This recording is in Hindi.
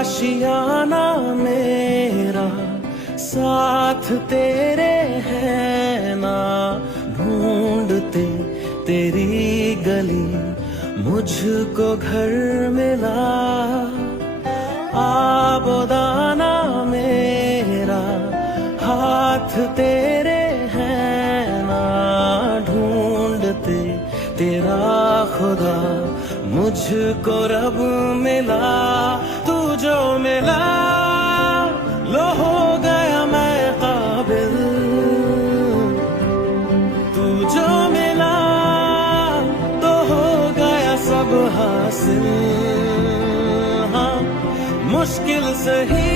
आशियाना मेरा साथ तेरे है ना, ढूंढते तेरी गली मुझको घर मिला। आबोदाना मेरा हाथ तेरे है ना, ढूंढते तेरा खुदा मुझको रब मिला। तू जो मिला लो हो गया मैं काबिल, तू जो मिला तो हो गया सब हासिल। हाँ मुश्किल सही